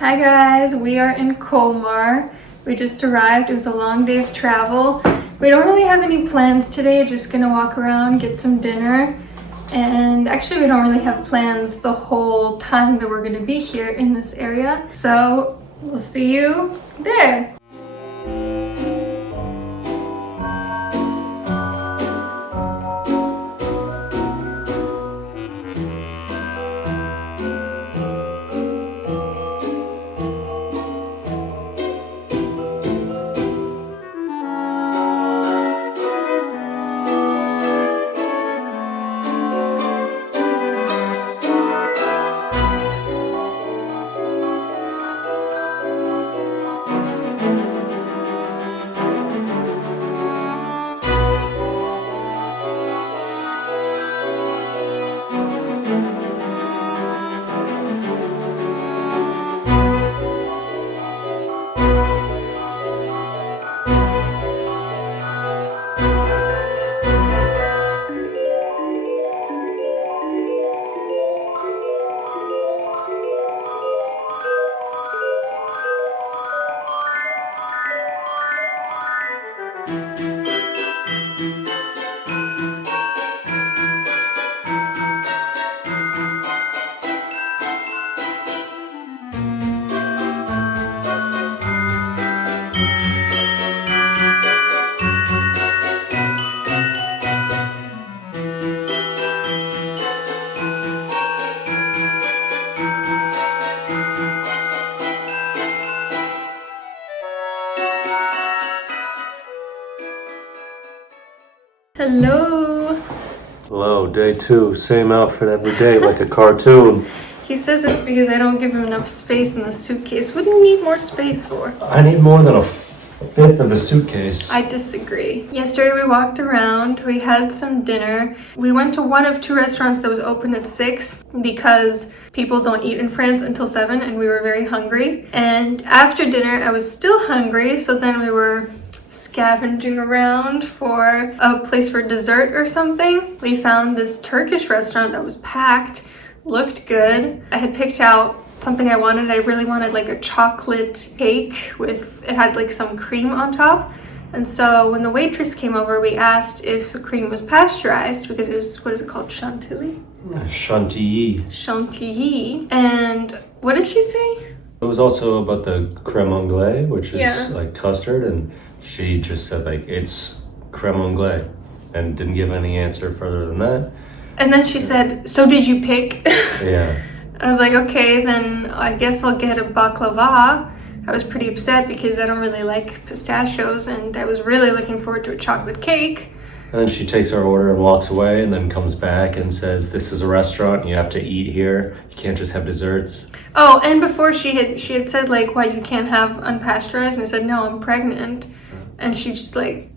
Hi guys, we are in Colmar. We just arrived. It was a long day of travel. We don't really have any plans today, just gonna walk around, get some dinner. And actually we don't really have plans the whole time that we're gonna be here in this area. So we'll see you there. Hello. Hello, day two, same outfit every day, like a cartoon. He says it's because I don't give him enough space in the suitcase. What do you need more space for? I need more than a fifth of a suitcase. I disagree. Yesterday we walked around, we had some dinner. We went to one of two restaurants that was open at 6 because people don't eat in France until 7 and we were very hungry. And after dinner I was still hungry, so then we were scavenging around for a place for dessert or something. We found this Turkish restaurant that was packed, looked good. I had picked out something I wanted. I really wanted like a chocolate cake with, it had like some cream on top. And so when the waitress came over, we asked if the cream was pasteurized because it was, what is it called? Chantilly? Chantilly. Chantilly. And what did she say? It was also about the creme anglaise, which is Yeah. like custard, and she just said like, it's creme anglaise, and didn't give any answer further than that. And then she said, so did you pick? Yeah. I was like, okay, then I guess I'll get a baklava. I was pretty upset because I don't really like pistachios and I was really looking forward to a chocolate cake. And then she takes our order and walks away, and then comes back and says, this is a restaurant, you have to eat here. You can't just have desserts. Oh, and before she had said like, why you can't have unpasteurized, and I said, no, I'm pregnant. And she just like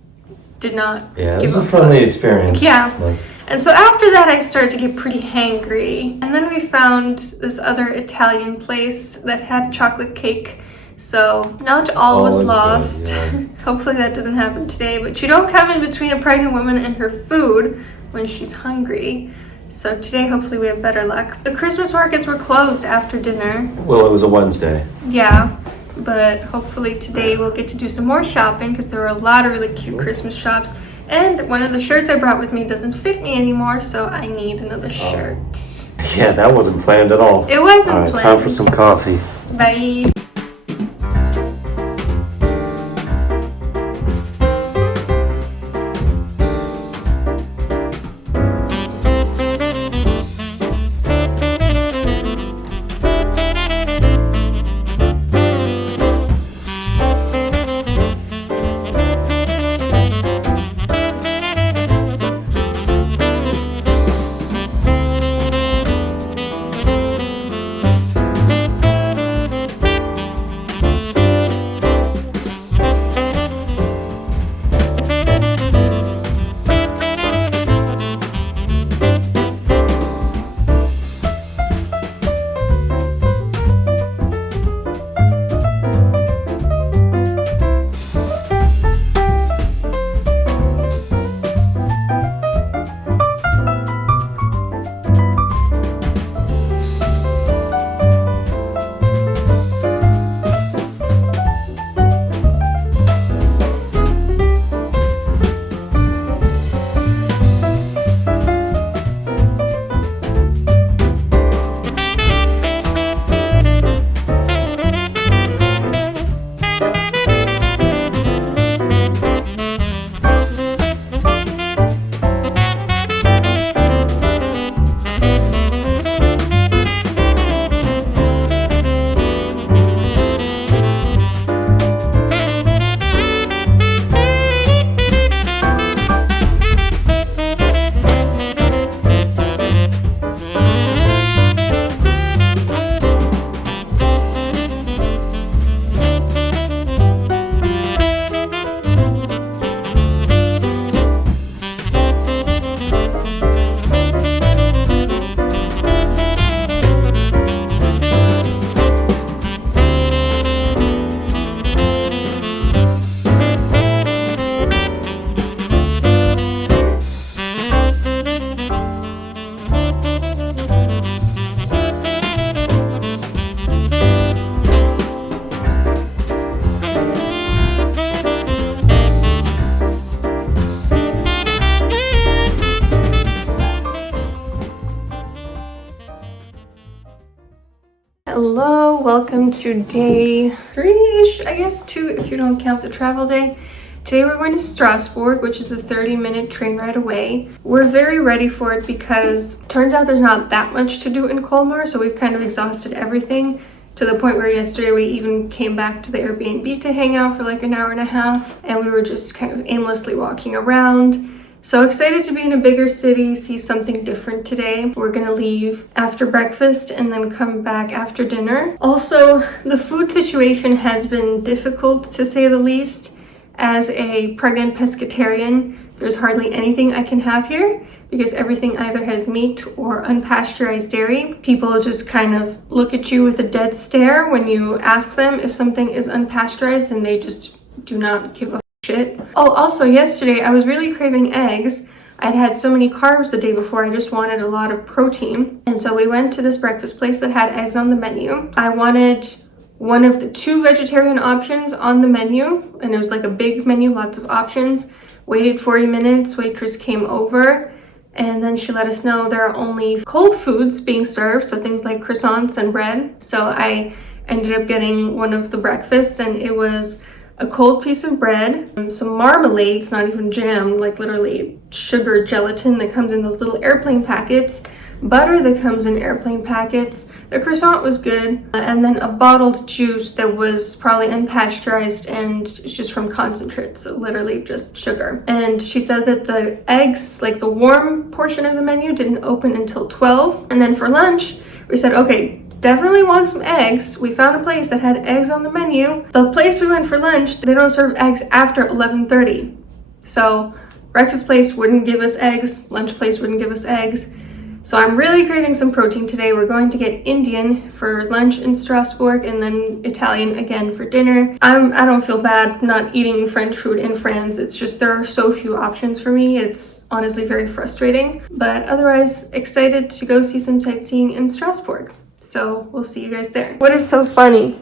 did not Yeah, it give was a fuck. friendly experience. Yeah. Like, And so after that, I started to get pretty hangry. And then we found this other Italian place that had chocolate cake. So not all was is good, lost. yeah. Hopefully that doesn't happen today. But you don't come in between a pregnant woman and her food when she's hungry. So today, hopefully we have better luck. The Christmas markets were closed after dinner. well, it was a Wednesday. Yeah. But hopefully today we'll get to do some more shopping because there were a lot of really cute Christmas shops. And one of the shirts I brought with me doesn't fit me anymore, so I need another shirt. Yeah, that wasn't planned at all. It wasn't All right, planned. time for some coffee. Bye. Hello, welcome to day 3-ish, I guess, 2 if you don't count the travel day. Today we're going to Strasbourg, which is a 30-minute train ride away. We're very ready for it because it turns out there's not that much to do in Colmar, so we've kind of exhausted everything to the point where yesterday we even came back to the Airbnb to hang out for like an hour and a half, and we were just kind of aimlessly walking around. So excited to be in a bigger city, see something different today. We're gonna leave after breakfast and then come back after dinner. Also, the food situation has been difficult to say the least. As a pregnant pescatarian, there's hardly anything I can have here because everything either has meat or unpasteurized dairy. People just kind of look at you with a dead stare when you ask them if something is unpasteurized, and they just do not give a shit. Oh, also yesterday I was really craving eggs. I'd had so many carbs the day before, I just wanted a lot of protein. And so we went to this breakfast place that had eggs on the menu. I wanted one of the 2 vegetarian options on the menu, and it was like a big menu, lots of options. Waited 40 minutes, waitress came over, and then she let us know there are only cold foods being served, so things like croissants and bread. So I ended up getting one of the breakfasts, and it was a cold piece of bread, some marmalade, it's not even jam, like literally sugar gelatin that comes in those little airplane packets, butter that comes in airplane packets. The croissant was good, and then a bottled juice that was probably unpasteurized and it's just from concentrate, so literally just sugar. And she said that the eggs, like the warm portion of the menu, didn't open until 12. And then for lunch, we said, okay, definitely want some eggs. We found a place that had eggs on the menu. The place we went for lunch, they don't serve eggs after 11:30. So breakfast place wouldn't give us eggs, lunch place wouldn't give us eggs. So I'm really craving some protein today. We're going to get Indian for lunch in Strasbourg and then Italian again for dinner. I don't feel bad not eating French food in France. It's just there are so few options for me. It's honestly very frustrating. But otherwise, excited to go see some sightseeing in Strasbourg. So we'll see you guys there. What is so funny?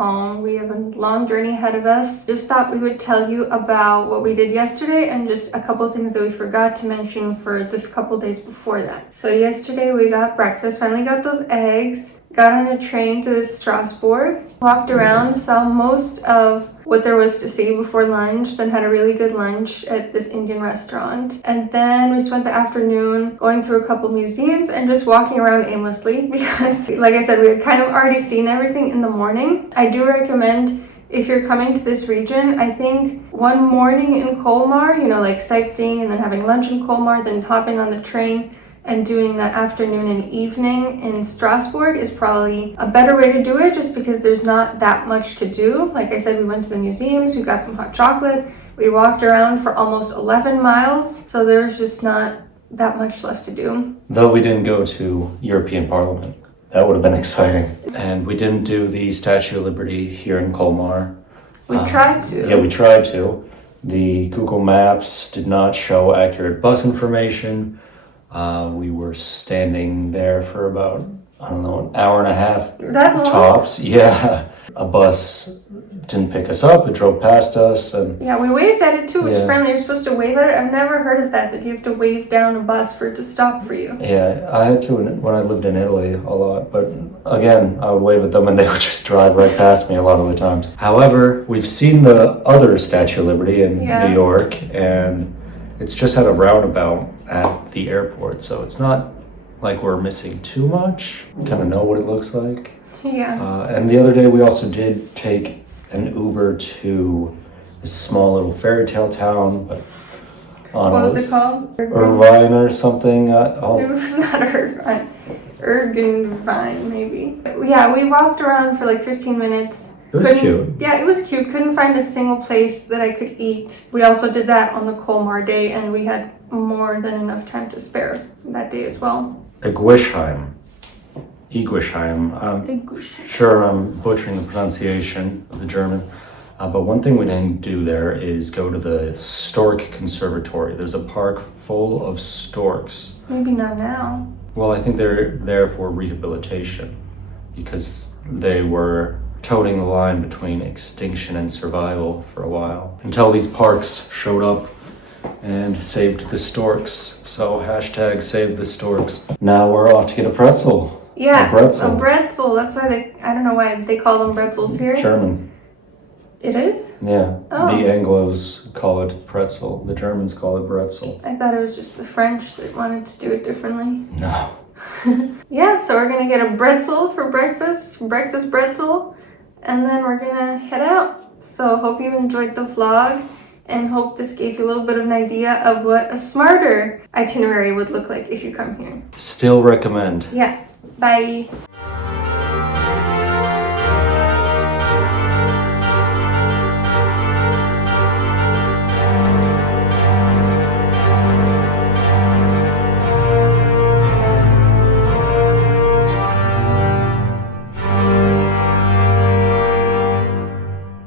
home. We have a long journey ahead of us. Just thought we would tell you about what we did yesterday and just a couple things that we forgot to mention for the couple days before that. So yesterday we got breakfast, finally got those eggs, got on a train to Strasbourg, walked around, saw most of what there was to see before lunch, then had a really good lunch at this Indian restaurant. And then we spent the afternoon going through a couple museums and just walking around aimlessly because, like I said, we had kind of already seen everything in the morning. I do recommend, if you're coming to this region, I think one morning in Colmar, like sightseeing and then having lunch in Colmar, then hopping on the train and doing the afternoon and evening in Strasbourg is probably a better way to do it, just because there's not that much to do. Like I said, we went to the museums, we got some hot chocolate, we walked around for almost 11 miles, so there's just not that much left to do. Though we didn't go to European Parliament. That would have been exciting. And we didn't do the Statue of Liberty here in Colmar. We tried to. Yeah, we tried to. The Google Maps did not show accurate bus information. We were standing there for about, an hour and a half That long? tops. Yeah. A bus didn't pick us up. It drove past us. And Yeah, we waved at it too, which Yeah. apparently you're supposed to wave at it. I've never heard of that you have to wave down a bus for it to stop for you. yeah, I had to when I lived in Italy a lot. But again, I would wave at them and they would just drive right past me a lot of the times. However, we've seen the other Statue of Liberty in Yeah. New York, and it's just at a roundabout at the airport, so it's not like we're missing too much. We kind of know what it looks like. Yeah. And the other day we also did take an Uber to a small little fairytale town, but What was it called? Irvine or something. It was not Irvine. Vine, maybe. Yeah, we walked around for like 15 minutes. It was cute. Yeah, it was cute. Couldn't find a single place that I could eat. We also did that on the Colmar day, and we had more than enough time to spare that day as well. Eguisheim. Sure, I'm butchering the pronunciation of the German. But one thing we didn't do there is go to the Stork Conservatory. There's a park full of storks. Maybe not now. Well, I think they're there for rehabilitation because they were toting the line between extinction and survival for a while until these parks showed up and saved the storks. So hashtag save the storks. Now we're off to get a pretzel. Yeah, A pretzel. a pretzel. That's why I don't know why they call them pretzels here. German. It is? Yeah. Oh. The Anglos call it pretzel. The Germans call it bretzel. I thought it was just the French that wanted to do it differently. No. Yeah, so we're gonna get a pretzel for breakfast pretzel, and then we're gonna head out. So hope you enjoyed the vlog, and hope this gave you a little bit of an idea of what a smarter itinerary would look like if you come here. Still recommend. Yeah, bye.